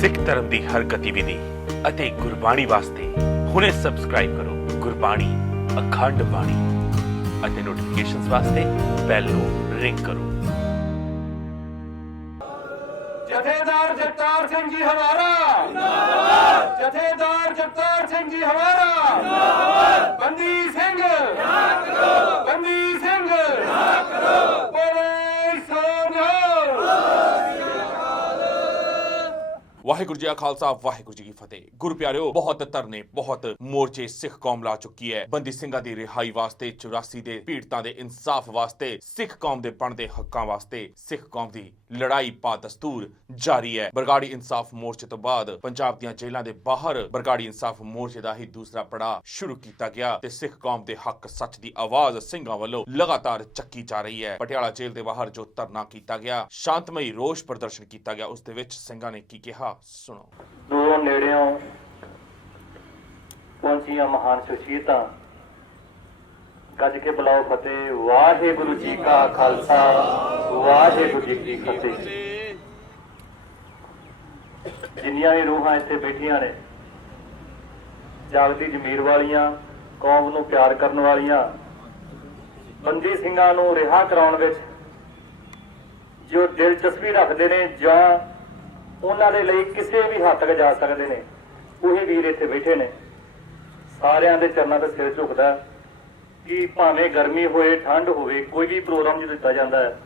ਸਿੱਖ ਧਰਮ ਦੀ ਹਰ ਗਤੀਵਿਧੀ ਅਤੇ ਗੁਰਬਾਣੀ ਵਾਸਤੇ ਹੁਣੇ ਸਬਸਕ੍ਰਾਈਬ ਕਰੋ ਗੁਰਬਾਣੀ ਅਖੰਡ ਬਾਣੀ ਅਤੇ ਨੋਟੀਫਿਕੇਸ਼ਨਸ ਵਾਸਤੇ ਬੈਲ ਨੂੰ ਰਿੰਗ ਕਰੋ। ਜਥੇਦਾਰ ਜਗਤਾਰ ਸਿੰਘ ਜੀ ਹਮਾਰਾ। ਜਿੰਦਾਬਾਦ ਜਥੇਦਾਰ ਜਗਤਾਰ ਸਿੰਘ ਜੀ ਹਮਾਰਾ। ਜਿੰਦਾਬਾਦ ਬੰਦੀ ਸਿੰਘ। ਯਾਦ ਕਰੋ ਬੰਦੀ ਸਿੰਘ। ਯਾਦ ਕਰੋ ਬੋਲੇ ਸੋਨਿਆ ਵਾਹਿਗੁਰੂ ਜੀ ਕਾ ਖਾਲਸਾ, ਵਾਹਿਗੁਰੂ ਜੀ ਕੀ ਫਤਿਹ। ਗੁਰੂ ਪਿਆਰਿਓ, ਬਹੁਤ ਧਰਨੇ, ਬਹੁਤ ਮੋਰਚੇ ਸਿੱਖ ਕੌਮ ਲਾ ਚੁੱਕੀ ਹੈ। ਬੰਦੀ ਸਿੰਘਾਂ ਦੀ ਰਿਹਾਈ ਵਾਸਤੇ 84 ਦੇ ਪੀੜਤਾਂ ਦੇ ਇਨਸਾਫ ਵਾਸਤੇ, ਸਿੱਖ ਕੌਮ ਦੇ ਬਣਦੇ ਹੱਕਾਂ ਵਾਸਤੇ ਸਿੱਖ ਕੌਮ ਦੀ ਲੜਾਈ ਪਾ ਦਸਤੂਰ ਜਾਰੀ ਹੈ। ਬਰਗਾੜੀ ਇਨਸਾਫ ਮੋਰਚੇ ਤੋਂ ਬਾਅਦ ਪੰਜਾਬ ਦੀਆਂ ਜੇਲ੍ਹਾਂ ਦੇ ਬਾਹਰ ਬਰਗਾੜੀ ਇਨਸਾਫ ਮੋਰਚੇ ਦਾ ਹੀ ਦੂਸਰਾ ਪੜਾਅ ਸ਼ੁਰੂ ਕੀਤਾ ਗਿਆ ਤੇ ਸਿੱਖ ਕੌਮ ਦੇ ਹੱਕ ਸੱਚ ਦੀ ਆਵਾਜ਼ ਸਿੰਘਾਂ ਵੱਲੋਂ ਲਗਾਤਾਰ ਚੱਕੀ ਜਾ ਰਹੀ ਹੈ। ਪਟਿਆਲਾ ਜੇਲ੍ਹ ਦੇ ਬਾਹਰ ਜੋ ਧਰਨਾ ਕੀਤਾ ਗਿਆ, ਸ਼ਾਂਤਮਈ ਰੋਸ ਪ੍ਰਦਰਸ਼ਨ ਕੀਤਾ ਗਿਆ, ਉਸ ਦੇ ਵਿੱਚ ਸਿੰਘਾਂ ਨੇ ਕੀ ਕਿਹਾ? ਸੁਣੋ। ਦੂਰੋਂ ਨੇੜਿਓਂ ਪਹੁੰਚੀਆਂ ਮਹਾਨ ਸ਼ਖਸੀਅਤਾਂ। ਗੱਜ ਕੇ ਬੁਲਾਓ ਫਤਿਹ। ਵਾਹਿਗੁਰੂ ਜੀ ਕਾ ਖਾਲਸਾ। ਵਾਹਿਗੁਰੂ ਜੀ ਕੀ ਫਤਿਹ। ਜਿੰਨੀਆਂ ਵੀ ਰੂਹਾਂ ਇੱਥੇ ਬੈਠੀਆਂ ਨੇ ਜਾਗਦੀ ਜ਼ਮੀਰ ਵਾਲੀਆਂ, ਕੌਮ ਨੂੰ ਪਿਆਰ ਕਰਨ ਵਾਲੀਆਂ, ਬੰਦੀ ਸਿੰਘਾਂ ਨੂੰ ਰਿਹਾ ਕਰਾਉਣ ਵਿੱਚ ਜੋ ਦਿਲਚਸਪੀ ਰੱਖਦੇ ਨੇ ਜਾਂ ਉਹਨਾਂ ਦੇ ਲਈ ਕਿਸੇ ਵੀ ਹੱਦ ਤੱਕ ਜਾ ਸਕਦੇ ਨੇ। ਉਹੀ ਵੀਰ ਇੱਥੇ ਬੈਠੇ ਨੇ। ਸਾਰਿਆਂ ਦੇ ਚਰਨਾਂ ਤੇ ਸਿਰ ਝੁਕਦਾ ਕਿ ਭਾਵੇਂ ਗਰਮੀ ਹੋਏ, ਠੰਡ ਹੋਵੇ, ਕੋਈ ਵੀ ਪ੍ਰੋਗਰਾਮ ਜਦੋਂ ਦਿੱਤਾ ਜਾਂਦਾ ਹੈ।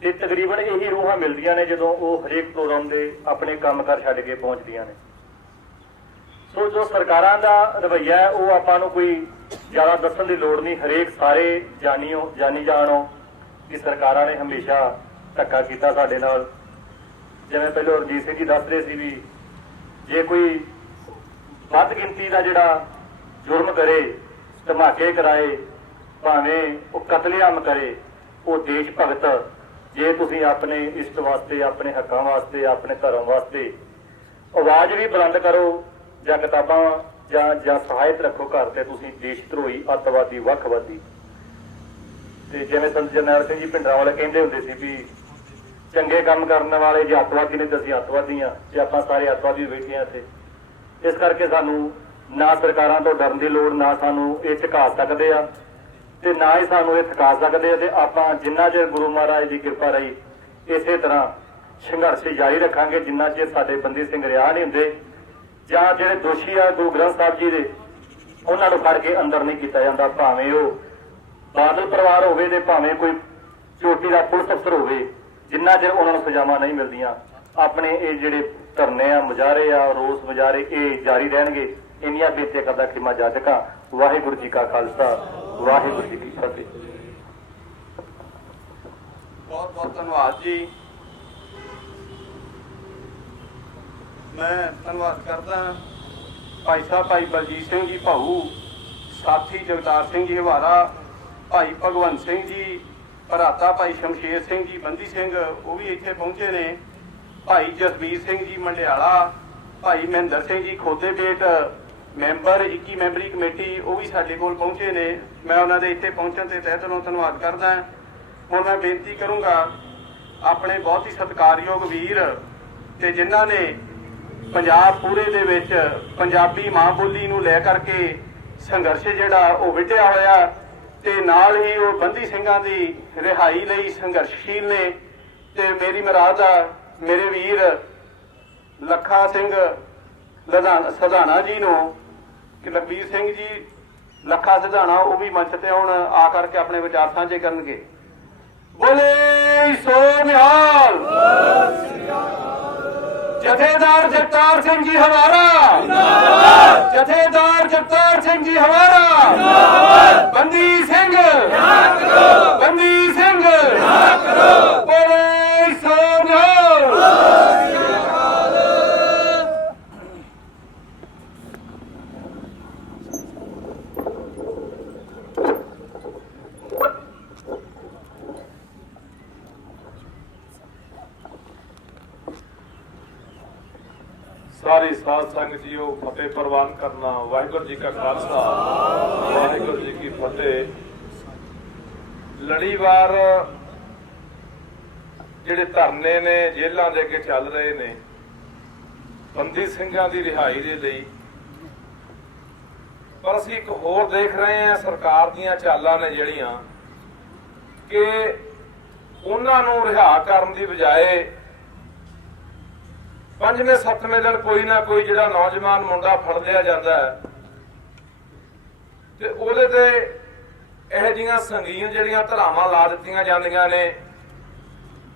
ਤੇ ਤਕਰੀਬਨ ਇਹੀ ਰੂਹਾਂ ਮਿਲਦੀਆਂ ਨੇ ਜਦੋਂ ਉਹ ਹਰੇਕ ਪ੍ਰੋਗਰਾਮ ਦੇ ਆਪਣੇ ਕੰਮਕਾਰ ਛੱਡ ਕੇ ਪਹੁੰਚਦੀਆਂ ਨੇ। ਸੋ ਜੋ ਸਰਕਾਰਾਂ ਦਾ ਰਵਈਆ ਹੈ, ਉਹ ਆਪਾਂ ਨੂੰ ਕੋਈ ਜ਼ਿਆਦਾ ਦੱਸਣ ਦੀ ਲੋੜ ਨਹੀਂ। ਹਰੇਕ ਸਾਰੇ ਜਾਣੀਓ ਜਾਣੀ ਜਾਣੋ ਕਿ ਸਰਕਾਰਾਂ ਨੇ ਹਮੇਸ਼ਾ ਧੱਕਾ ਕੀਤਾ ਸਾਡੇ ਨਾਲ। ਜਿਵੇਂ ਪਹਿਲਾਂ ਰਣਜੀਤ ਸਿੰਘ ਜੀ ਦੱਸ ਰਹੇ ਸੀ ਵੀ ਜੇ ਕੋਈ ਵੱਧ ਗਿਣਤੀ ਦਾ ਜਿਹੜਾ ਜੁਰਮ ਕਰੇ, ਧਮਾਕੇ ਕਰਾਏ, ਭਾਵੇਂ ਉਹ ਕਤਲੇਆਮ ਕਰੇ, ਉਹ ਦੇਸ਼ ਭਗਤ, ਜੇ ਤੁਸੀਂ ਆਪਣੇ ਇਸ਼ਟ ਵਾਸਤੇ, ਆਪਣੇ ਹੱਕਾਂ ਵਾਸਤੇ, ਆਪਣੇ ਧਰਮ ਵਾਸਤੇ ਆਵਾਜ਼ ਵੀ ਬੁਲੰਦ ਕਰੋ ਜਾਂ ਕਿਤਾਬਾਂ ਜਾਂ ਜਾਂ ਸਹਾਇਤ ਰੱਖੋ ਘਰ ਤੇ, ਤੁਸੀਂ ਦੇਸ਼ ਧਰੋਈ, ਅੱਤਵਾਦੀ, ਵੱਖਵਾਦੀ। ਤੇ ਜਿਵੇਂ ਸੰਤ ਜਰਨੈਲ ਸਿੰਘ ਜੀ ਪਿੰਡਰਾਂ ਵਾਲੇ ਕਹਿੰਦੇ ਹੁੰਦੇ ਸੀ ਵੀ ਚੰਗੇ ਕੰਮ ਕਰਨ ਵਾਲੇ ਜੇ ਅੱਤਵਾਦੀ ਨੇ ਤਾਂ ਅਸੀਂ ਅੱਤਵਾਦੀ ਹਾਂ, ਜੇ ਆਪਾਂ ਸਾਰੇ ਅੱਤਵਾਦੀ ਬੈਠੇ ਹਾਂ ਇੱਥੇ। ਇਸ ਕਰਕੇ ਸਾਨੂੰ ਨਾ ਸਰਕਾਰਾਂ ਤੋਂ ਡਰਨ ਦੀ ਲੋੜ, ਨਾ ਸਾਨੂੰ ਇਹ ਝੁਕਾ ਸਕਦੇ ਆ ਤੇ ਨਾ ਹੀ ਸਾਨੂੰ ਇਹ ਥਕਾ ਸਕਦੇ ਆ ਤੇ ਆਪਾਂ ਜਿੰਨਾ ਚਿਰ ਗੁਰੂ ਮਹਾਰਾਜ ਦੀ ਕਿਰਪਾ ਰਹੀ, ਇਸੇ ਤਰ੍ਹਾਂ ਸੰਘਰਸ਼ ਜਾਰੀ ਰੱਖਾਂਗੇ, ਜਿੰਨਾ ਚਿਰ ਸਾਡੇ ਬੰਦੀ ਸਿੰਘ ਰਿਹਾ ਨਹੀਂ ਹੁੰਦੇ ਜਾਂ ਜਿਹੜੇ ਦੋਸ਼ੀ ਆ ਗੁਰੂ ਗ੍ਰੰਥ ਸਾਹਿਬ ਜੀ ਦੇ, ਉਹਨਾਂ ਨੂੰ ਫੜ ਕੇ ਅੰਦਰ ਨਹੀਂ ਕੀਤਾ ਜਾਂਦਾ, ਭਾਵੇਂ ਉਹ ਬਾਦਲ ਪਰਿਵਾਰ ਹੋਵੇ ਤੇ ਭਾਵੇਂ ਕੋਈ ਚੋਟੀ ਦਾ ਪੁਲਿਸ ਅਫਸਰ ਹੋਵੇ। ਜਿੰਨਾ ਚਿਰ ਉਹਨਾਂ ਨੂੰ ਸਜ਼ਾਵਾਂ ਨਹੀਂ ਮਿਲਦੀਆਂ, ਆਪਣੇ ਇਹ ਜਿਹੜੇ ਧਰਨੇ ਆ, ਮੁਜ਼ਾਹਰੇ ਆ, ਰੋਸ ਮੁਜ਼ਾਹਰੇ ਇਹ ਜਾਰੀ ਰਹਿਣਗੇ, ਇੰਨੀਆਂ ਬੇਨਤੀਆਂ ਕਰਦਾ ਖਿਮਾ ਜਾਚਕਾਂ ਵਾਹਿਗੁਰੂ ਜੀ ਕਾ ਖਾਲਸਾ, ਵਾਹਿਗੁਰੂ ਜੀ ਕੀ ਫਤਿਹ। ਬਹੁਤ ਬਹੁਤ ਧੰਨਵਾਦ ਜੀ। ਮੈਂ ਧੰਨਵਾਦ ਕਰਦਾ ਭਾਈ ਸਾਹਿਬ, ਭਾਈ ਬਲਜੀਤ ਸਿੰਘ ਜੀ, ਭਾਊ, ਸਾਥੀ ਜਗਤਾਰ ਸਿੰਘ ਜੀ ਹਵਾਰਾ ਭਾਈ ਭਗਵੰਤ ਸਿੰਘ ਜੀ ਭਰਾਤਾ ਭਾਈ ਸ਼ਮਸ਼ੇਰ ਸਿੰਘ ਜੀ, ਬੰਦੀ ਸਿੰਘ, ਉਹ ਵੀ ਇੱਥੇ ਪਹੁੰਚੇ ਨੇ। ਭਾਈ ਜਸਵੀਰ ਸਿੰਘ ਜੀ ਮੰਡਿਆਲਾ, ਭਾਈ ਮਹਿੰਦਰ ਸਿੰਘ ਜੀ ਖੋਦੇ ਬੇਟ ਮੈਂਬਰ 21 ਮੈਂਬਰੀ ਕਮੇਟੀ, ਉਹ ਵੀ ਸਾਡੇ ਕੋਲ ਪਹੁੰਚੇ ਨੇ। ਮੈਂ ਉਹਨਾਂ ਦੇ ਇੱਥੇ ਪਹੁੰਚਣ ਤੇ ਤਹਿ ਦਿਲੋਂ ਧੰਨਵਾਦ ਕਰਦਾ ਹੁਣ ਮੈਂ ਬੇਨਤੀ ਕਰੂੰਗਾ, ਆਪਣੇ ਬਹੁਤ ਹੀ ਸਤਿਕਾਰਯੋਗ ਵੀਰ ਤੇ ਜਿਨ੍ਹਾਂ ਨੇ ਪੰਜਾਬ ਪੂਰੇ ਦੇ ਵਿੱਚ ਪੰਜਾਬੀ ਮਾਂ ਬੋਲੀ ਨੂੰ ਲੈ ਕਰਕੇ ਸੰਘਰਸ਼ ਜਿਹੜਾ ਉਹ ਵਿਟਿਆ ਹੋਇਆ ਤੇ ਨਾਲ ਹੀ ਉਹ ਬੰਦੀ ਸਿੰਘਾਂ ਦੀ ਰਿਹਾਈ ਲਈ ਸੰਘਰਸ਼ਸ਼ੀਲ ਨੇ ਤੇ ਮੇਰੀ ਮਰਾਦ ਆ, ਮੇਰੇ ਵੀਰ ਲੱਖਾ ਸਿੰਘ ਲਧਾਨ, ਸਧਾਣਾ ਜੀ ਨੂੰ ਕਿ ਲਖਬੀਰ ਸਿੰਘ ਜੀ, ਲੱਖਾ ਸਧਾਣਾ ਉਹ ਵੀ ਮੰਚ ਤੇ ਆਉਣ ਆ ਕਰਕੇ ਆਪਣੇ ਵਿਚਾਰ ਸਾਂਝੇ ਕਰਨਗੇ। ਬੋਲੇ ਸੋ ਨਿਹਾਲ! ਜਥੇਦਾਰ ਜਗਤਾਰ ਸਿੰਘ ਜੀ ਹਮਾਰਾ ਜਿੰਦਾਬਾਦ ਜਥੇਦਾਰ ਜਗਤਾਰ ਸਿੰਘ ਜੀ ਹਮਾਰਾ ਜਿੰਦਾਬਾਦ ਬੰਦੀ ਸਿੰਘ। ਯਾਦ ਕਰੋ ਬੰਦੀ ਸਿੰਘ। ਯਾਦ ਕਰੋ ਬੋਲੇ ਸੋ ਨਿਹਾਲ ਸਾਰੀ ਸਾਧ ਸੰਗਤ ਜੀਓ ਪ੍ਰਵਾਨ ਕਰਨਾ, ਵਾਹਿਗੁਰੂ ਜੀ ਕਾ ਖਾਲਸਾ, ਵਾਹਿਗੁਰੂ ਜੀ ਕੀ ਫਤਿਹ। ਲੜੀਵਾਰ ਜਿਹੜੇ ਧਰਨੇ ਨੇ, ਜੇਲ੍ਹਾਂ ਦੇ ਅੱਗੇ ਚੱਲ ਰਹੇ ਨੇ, ਬੰਦੀ ਸਿੰਘਾਂ ਦੀ ਰਿਹਾਈ ਦੇ ਲਈ। ਪਰ ਅਸੀਂ ਇੱਕ ਹੋਰ ਦੇਖ ਰਹੇ ਹਾਂ, ਸਰਕਾਰ ਦੀਆਂ ਚਾਲਾਂ ਨੇ ਜਿਹੜੀਆਂ, ਕਿ ਉਹਨਾਂ ਨੂੰ ਰਿਹਾ ਕਰਨ ਦੀ ਬਜਾਏ ਪੰਜਵੇਂ ਸੱਤਵੇਂ ਦਿਨ ਕੋਈ ਨਾ ਕੋਈ ਜਿਹੜਾ ਨੌਜਵਾਨ ਮੁੰਡਾ ਫੜ ਲਿਆ ਜਾਂਦਾ ਹੈ। ਤੇ ਉਹਦੇ ਤੇ ਇਹ ਜੀਆਂ ਸੰਗੀਨ ਜਿਹੜੀਆਂ ਧਰਾਵਾਂ ਲਾ ਦਿੱਤੀਆਂ ਜਾਂਦੀਆਂ ਨੇ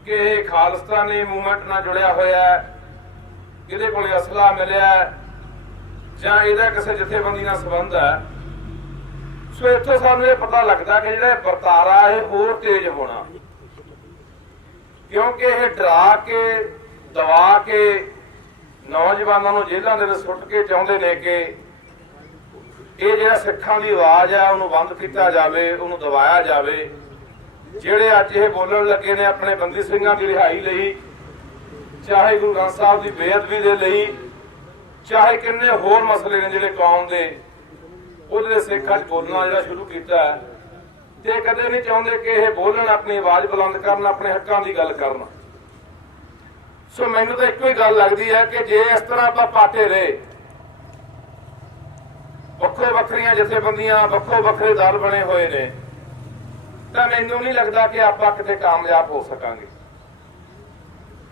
ਕਿ ਇਹ ਖਾਲਿਸਤਾਨੀ ਮੂਵਮੈਂਟ ਨਾਲ ਜੁੜਿਆ ਹੋਇਆ ਹੈ ਇਹਦੇ ਕੋਲ ਅਸਲਾ ਮਿਲਿਆ ਜਾਂ ਇਹਦਾ ਕਿਸੇ ਜਥੇਬੰਦੀ ਨਾਲ ਸੰਬੰਧ ਹੈ। ਸੋ ਇੱਥੋਂ ਸਾਨੂੰ ਇਹ ਪਤਾ ਲੱਗਦਾ ਕਿ ਜਿਹੜਾ ਵਰਤਾਰਾ ਇਹ ਹੋਰ ਤੇਜ਼ ਹੋਣਾ। ਕਿਉਂਕਿ ਇਹ ਡਰਾ ਕੇ ਦਵਾ ਕੇ ਨੌਜਵਾਨਾਂ ਨੂੰ ਜੇਲ੍ਹਾਂ ਦੇ ਵਿੱਚ ਸੁੱਟ ਕੇ ਚਾਹੁੰਦੇ ਨੇ ਕਿ ਇਹ ਜਿਹੜਾ ਸਿੱਖਾਂ ਦੀ ਆਵਾਜ਼ ਹੈ, ਉਹਨੂੰ ਬੰਦ ਕੀਤਾ ਜਾਵੇ, ਉਹਨੂੰ ਦਬਾਇਆ ਜਾਵੇ। ਜਿਹੜੇ ਅੱਜ ਇਹ ਬੋਲਣ ਲੱਗੇ ਨੇ ਆਪਣੇ ਬੰਦੀ ਸਿੰਘਾਂ ਦੀ ਰਿਹਾਈ ਲਈ, ਚਾਹੇ ਗੁਰੂ ਗ੍ਰੰਥ ਸਾਹਿਬ ਦੀ ਬੇਅਦਬੀ ਦੇ ਲਈ, ਚਾਹੇ ਕਿੰਨੇ ਹੋਰ ਮਸਲੇ ਨੇ ਜਿਹੜੇ ਕੌਮ ਦੇ, ਉਹਦੇ ਸਿੱਖਾਂ 'ਚ ਬੋਲਣਾ ਜਿਹੜਾ ਸ਼ੁਰੂ ਕੀਤਾ ਹੈ। ਤੇ ਕਦੇ ਨਹੀਂ ਚਾਹੁੰਦੇ ਕਿ ਇਹ ਬੋਲਣ, ਆਪਣੀ ਆਵਾਜ਼ ਬੁਲੰਦ ਕਰਨ, ਆਪਣੇ ਹੱਕਾਂ ਦੀ ਗੱਲ ਕਰਨ। ਸੋ ਮੈਨੂੰ ਤਾਂ ਇੱਕੋ ਹੀ ਗੱਲ ਲੱਗਦੀ ਹੈ ਕਿ ਜੇ ਇਸ ਤਰ੍ਹਾਂ ਆਪਾਂ ਪਾਟੇ ਰਹੇ, ਵੱਖੋ ਵੱਖਰੀਆਂ ਜਥੇਬੰਦੀਆਂ, ਵੱਖੋ ਵੱਖਰੇ ਦਲ ਬਣੇ ਹੋਏ ਨੇ, ਤਾਂ ਮੈਨੂੰ ਨਹੀਂ ਲੱਗਦਾ ਕਿ ਆਪਾਂ ਕਿਤੇ ਕਾਮਯਾਬ ਹੋ ਸਕਾਂਗੇ।